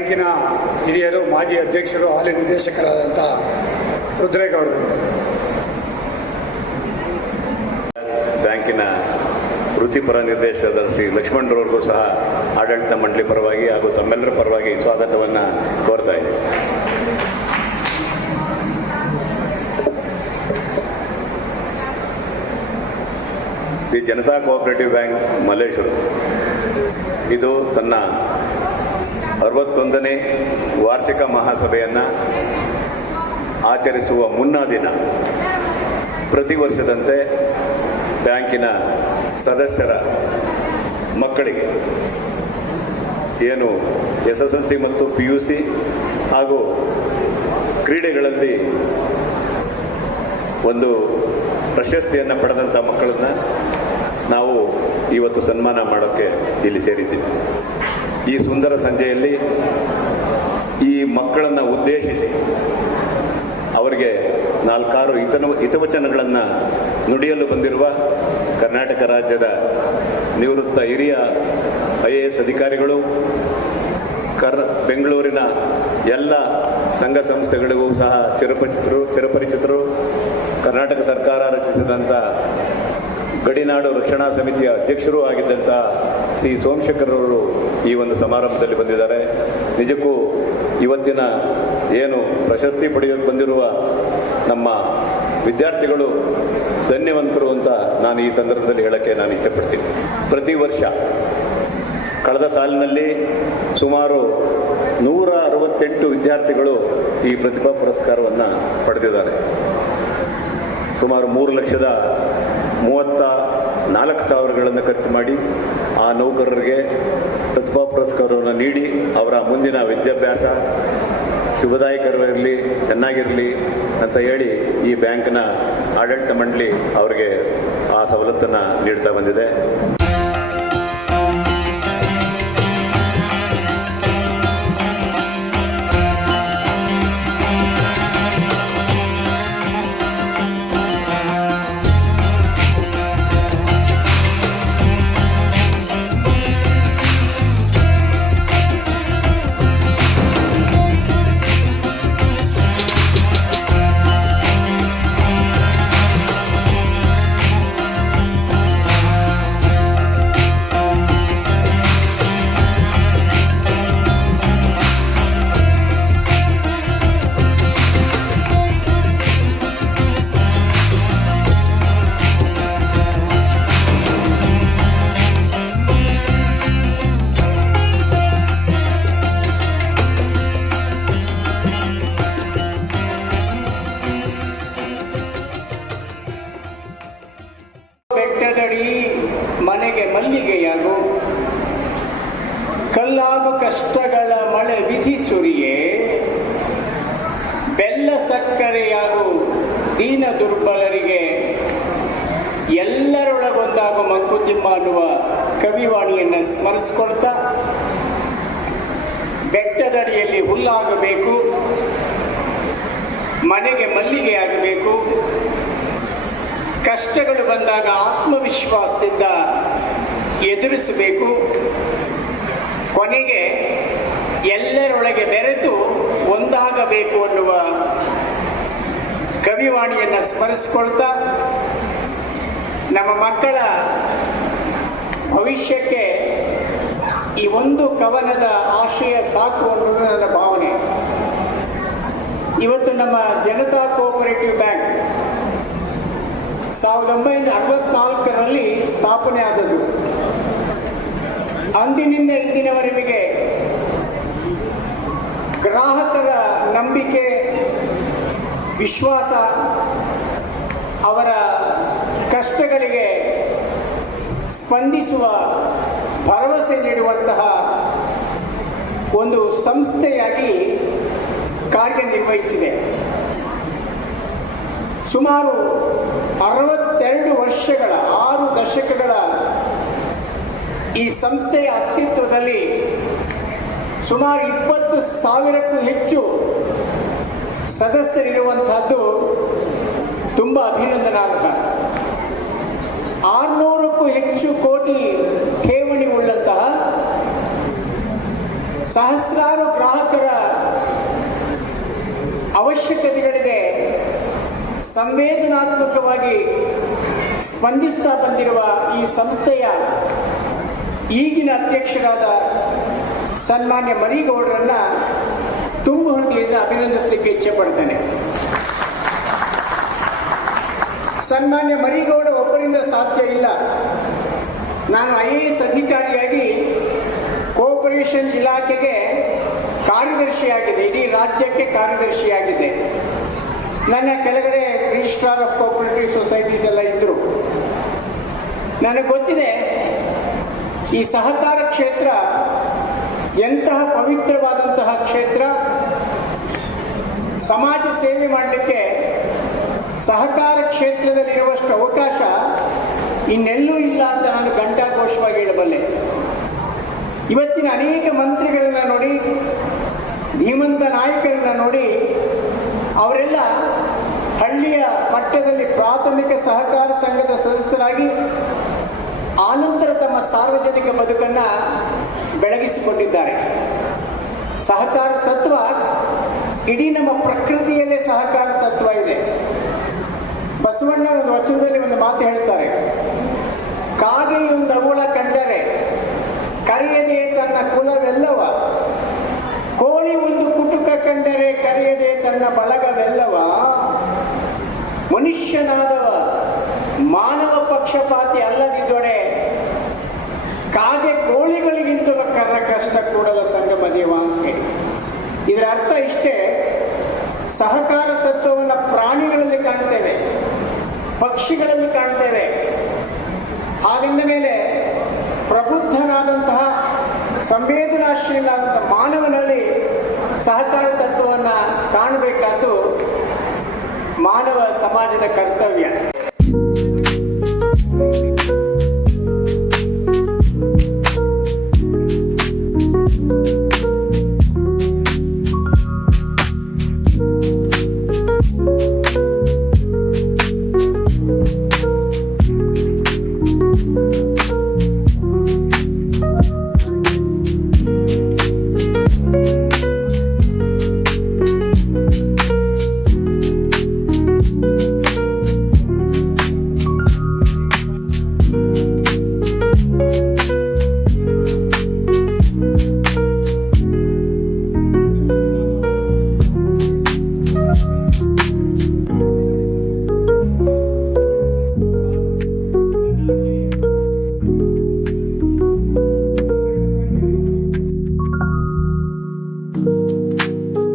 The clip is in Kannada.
ಬ್ಯಾಂಕಿನ ಹಿರಿಯರು, ಮಾಜಿ ಅಧ್ಯಕ್ಷರು, ಹಾಲಿ ನಿರ್ದೇಶಕರಾದಂಥ ರುದ್ರೇಗೌಡರು, ಬ್ಯಾಂಕಿನ ವೃತ್ತಿಪರ ನಿರ್ದೇಶಕರಾದ ಶ್ರೀ ಲಕ್ಷ್ಮಣರವ್ರಿಗೂ ಸಹ ಆಡಳಿತ ಮಂಡಳಿ ಪರವಾಗಿ ಹಾಗೂ ತಮ್ಮೆಲ್ಲರ ಪರವಾಗಿ ಸ್ವಾಗತವನ್ನು ಕೋರ್ತಾ ಇದ್ದೀನಿ. The Janata cooperative bank Malleshwara ಇದು ತನ್ನ 61ನೇ ವಾರ್ಷಿಕ ಮಹಾಸಭೆಯನ್ನು ಆಚರಿಸುವ ಮುನ್ನಾ ದಿನ ಪ್ರತಿ ವರ್ಷದಂತೆ ಬ್ಯಾಂಕಿನ ಸದಸ್ಯರ ಮಕ್ಕಳಿಗೆ ಏನು SSLC ಮತ್ತು PUC ಹಾಗೂ ಕ್ರೀಡೆಗಳಲ್ಲಿ ಒಂದು ಪ್ರಶಸ್ತಿಯನ್ನು ಪಡೆದಂಥ ಮಕ್ಕಳನ್ನು ನಾವು ಇವತ್ತು ಸನ್ಮಾನ ಮಾಡೋಕ್ಕೆ ಇಲ್ಲಿ ಸೇರಿದ್ದೀವಿ. ಈ ಸುಂದರ ಸಂಜೆಯಲ್ಲಿ ಈ ಮಕ್ಕಳನ್ನು ಉದ್ದೇಶಿಸಿ ಅವರಿಗೆ 4 ಹಿತವಚನಗಳನ್ನು ನುಡಿಯಲು ಬಂದಿರುವ ಕರ್ನಾಟಕ ರಾಜ್ಯದ ನಿವೃತ್ತ ಹಿರಿಯ IAS ಅಧಿಕಾರಿಗಳು, ಬೆಂಗಳೂರಿನ ಎಲ್ಲ ಸಂಘ ಸಂಸ್ಥೆಗಳಿಗೂ ಸಹ ಚಿರಪರಿಚಿತರು, ಕರ್ನಾಟಕ ಸರ್ಕಾರ ರಚಿಸಿದಂಥ ಗಡಿನಾಡು ರಕ್ಷಣಾ ಸಮಿತಿಯ ಅಧ್ಯಕ್ಷರೂ ಆಗಿದ್ದಂಥ ಸಿ ಸೋಮಶೇಖರವರು ಈ ಒಂದು ಸಮಾರಂಭದಲ್ಲಿ ಬಂದಿದ್ದಾರೆ. ನಿಜಕ್ಕೂ ಇವತ್ತಿನ ಏನು ಪ್ರಶಸ್ತಿ ಪಡೆಯಲು ಬಂದಿರುವ ನಮ್ಮ ವಿದ್ಯಾರ್ಥಿಗಳು ಧನ್ಯವಂತರು ಅಂತ ನಾನು ಈ ಸಂದರ್ಭದಲ್ಲಿ ಹೇಳೋಕ್ಕೆ ನಾನು ಇಷ್ಟಪಡ್ತೀನಿ. ಪ್ರತಿ ವರ್ಷ ಕಳೆದ ಸಾಲಿನಲ್ಲಿ ಸುಮಾರು 168 ವಿದ್ಯಾರ್ಥಿಗಳು ಈ ಪ್ರತಿಭಾ ಪುರಸ್ಕಾರವನ್ನು ಪಡೆದಿದ್ದಾರೆ. ಸುಮಾರು 3,34,000ಗಳನ್ನು ಖರ್ಚು ಮಾಡಿ ಆ ನೌಕರರಿಗೆ ಪ್ರತಿಭಾ ಪುರಸ್ಕಾರವನ್ನು ನೀಡಿ ಅವರ ಮುಂದಿನ ವಿದ್ಯಾಭ್ಯಾಸ ಶುಭದಾಯಕರವಿರಲಿ, ಚೆನ್ನಾಗಿರಲಿ ಅಂತ ಹೇಳಿ ಈ ಬ್ಯಾಂಕ್ನ ಆಡಳಿತ ಮಂಡಳಿ ಅವರಿಗೆ ಆ ಸವಲತ್ತನ್ನು ನೀಡ್ತಾ ಬಂದಿದೆ. ಬೆಟ್ಟದಡಿ ಮನೆಗೆ ಮಲ್ಲಿಗೆಯಾಗು, ಕಲ್ಲಾಗು ಕಷ್ಟಗಳ ಮಳೆ ವಿಧಿ ಸುರಿಯೇ, ಬೆಲ್ಲ ಸಕ್ಕರೆಯಾಗು ದೀನ ದುರ್ಬಲರಿಗೆ, ಎಲ್ಲರೊಳಗೊಂದಾಗು ಮಂಕುತಿಮ್ಮ ಅನ್ನುವ ಕವಿವಾಣಿಯನ್ನು ಸ್ಮರಿಸಿಕೊಳ್ತಾ, ಬೆಟ್ಟದಡಿಯಲ್ಲಿ ಹುಲ್ಲಾಗಬೇಕು, ಮನೆಗೆ ಮಲ್ಲಿಗೆಯಾಗಬೇಕು, ಕಷ್ಟಗಳು ಬಂದಾಗ ಆತ್ಮವಿಶ್ವಾಸದಿಂದ ಎದುರಿಸಬೇಕು, ಕೊನೆಗೆ ಎಲ್ಲರೊಳಗೆ ಬೆರೆತು ಒಂದಾಗಬೇಕು ಅನ್ನುವ ಕವಿವಾಣಿಯನ್ನು ಸ್ಮರಿಸಿಕೊಳ್ತಾ, ನಮ್ಮ ಮಕ್ಕಳ ಭವಿಷ್ಯಕ್ಕೆ ಈ ಒಂದು ಕವನದ ಆಶಯ ಸಾಕು ಅನ್ನೋದು ನನ್ನ ಭಾವನೆ. ಇವತ್ತು ನಮ್ಮ ಜನತಾ ಕೋಆಪರೇಟಿವ್ ಬ್ಯಾಂಕ್ 1964ರಲ್ಲಿ ಸ್ಥಾಪನೆ ಆದದ್ದು. ಅಂದಿನಿಂದ ಇಂದಿನವರೆಗೆ ಗ್ರಾಹಕರ ನಂಬಿಕೆ, ವಿಶ್ವಾಸ, ಅವರ ಕಷ್ಟಗಳಿಗೆ ಸ್ಪಂದಿಸುವ ಭರವಸೆ ನೀಡುವಂತಹ ಒಂದು ಸಂಸ್ಥೆಯಾಗಿ ಕಾರ್ಯನಿರ್ವಹಿಸಿದೆ. ಸುಮಾರು 62 ವರ್ಷಗಳ 6 ದಶಕಗಳ ಈ ಸಂಸ್ಥೆಯ ಅಸ್ತಿತ್ವದಲ್ಲಿ ಸುಮಾರು 20,000ಕ್ಕೂ ಹೆಚ್ಚು ಸದಸ್ಯರಿರುವಂತಹದ್ದು ತುಂಬ ಅಭಿನಂದನಾರ್ಹ. 600ಕ್ಕೂ ಹೆಚ್ಚು ಕೋಟಿ ಠೇವಣಿ ಉಳ್ಳಂತಹ ಸಹಸ್ರಾರು ಗ್ರಾಹಕರ ಅವಶ್ಯಕತೆಗಳಿಗೆ ಸಂವೇದನಾತ್ಮಕವಾಗಿ ಸ್ಪಂದಿಸ್ತಾ ಬಂದಿರುವ ಈ ಸಂಸ್ಥೆಯ ಈಗಿನ ಅಧ್ಯಕ್ಷರಾದ ಸನ್ಮಾನ್ಯ ಮರಿಗೌಡರನ್ನ ತುಂಬ ಹೃದಯದಿಂದ ಅಭಿನಂದಿಸಲಿಕ್ಕೆ ಇಚ್ಛೆ ಪಡ್ತೇನೆ. ಸನ್ಮಾನ್ಯ ಮರಿಗೌಡ ಒಬ್ಬರಿಂದ ಸಾಧ್ಯ ಇಲ್ಲ. ನಾನು IAS ಅಧಿಕಾರಿಯಾಗಿ ಕೋಆಪರೇಷನ್ ಇಲಾಖೆಗೆ ಕಾರ್ಯದರ್ಶಿಯಾಗಿದೆ, ಇಡೀ ರಾಜ್ಯಕ್ಕೆ ಕಾರ್ಯದರ್ಶಿಯಾಗಿದೆ. ನನ್ನ ಕೆಳಗಡೆ ರಿಜಿಸ್ಟ್ರಾರ್ ಆಫ್ ಕೋಆಪರೇಟಿವ್ ಸೊಸೈಟೀಸ್ ಎಲ್ಲ ಇದ್ದರು. ನನಗೆ ಗೊತ್ತಿದೆ ಈ ಸಹಕಾರ ಕ್ಷೇತ್ರ ಎಂತಹ ಪವಿತ್ರವಾದಂತಹ ಕ್ಷೇತ್ರ. ಸಮಾಜ ಸೇವೆ ಮಾಡಲಿಕ್ಕೆ ಸಹಕಾರ ಕ್ಷೇತ್ರದಲ್ಲಿರುವಷ್ಟು ಅವಕಾಶ ಇನ್ನೆಲ್ಲೂ ಇಲ್ಲ ಅಂತ ನಾನು ಘಂಟಾಘೋಷವಾಗಿ ಹೇಳಬಲ್ಲೆ. ಇವತ್ತಿನ ಅನೇಕ ಮಂತ್ರಿಗಳನ್ನ ನೋಡಿ, ಧೀಮಂತ ನಾಯಕರನ್ನ ನೋಡಿ, ಅವರೆಲ್ಲ ಹಳ್ಳಿಯ ಮಟ್ಟದಲ್ಲಿ ಪ್ರಾಥಮಿಕ ಸಹಕಾರ ಸಂಘದ ಸದಸ್ಯರಾಗಿ ಆನಂತರ ತಮ್ಮ ಸಾರ್ವಜನಿಕ ಬದುಕನ್ನು ಬೆಳಗಿಸಿಕೊಂಡಿದ್ದಾರೆ. ಸಹಕಾರ ತತ್ವ ಇಡೀ ನಮ್ಮ ಪ್ರಕೃತಿಯಲ್ಲೇ ಸಹಕಾರ ತತ್ವ ಇದೆ. ಬಸವಣ್ಣ ಒಂದು ವಚನದಲ್ಲಿ ಒಂದು ಮಾತು ಹೇಳ್ತಾರೆ, ಕಾಗೆಯೊಂದು ಅವಳ ಕಂಡರೆ ಕರೆಯದೆ ತನ್ನ ಕುಲವೆಲ್ಲವ, ಕೋಳಿ ಒಂದು ಕುಟುಕ ಕಂಡರೆ ಕರೆಯದೆ ತನ್ನ ಬಳಗವೆಲ್ಲವ, ಮನುಷ್ಯನಾದವ ಮಾನವ ಪಕ್ಷಪಾತಿ ಅಲ್ಲದಿದ್ದೊಡೆ ಕಾಗೆ ಕೋಳಿಗಳಿಗಿಂತಲೂ ಕರ್ರ ಕಷ್ಟ ಕೂಡಲ ಸಂಗಮ ದೇವ ಅಂತ ಹೇಳಿ. ಇದರ ಅರ್ಥ ಇಷ್ಟೇ, ಸಹಕಾರ ತತ್ವವನ್ನು ಪ್ರಾಣಿಗಳಲ್ಲಿ ಕಾಣ್ತೇವೆ, ಪಕ್ಷಿಗಳಲ್ಲಿ ಕಾಣ್ತೇವೆ. ಹಾಗಿಂದ ಮೇಲೆ ಪ್ರಬುದ್ಧನಾದಂತಹ ಸಂವೇದನಾಶೀಲನಾದಂತಹ ಮಾನವನಲ್ಲಿ ಸಹಕಾರ ತತ್ವವನ್ನು ಕಾಣಬೇಕಾದ್ದು ಮಾನವ ಸಮಾಜದ ಕರ್ತವ್ಯ.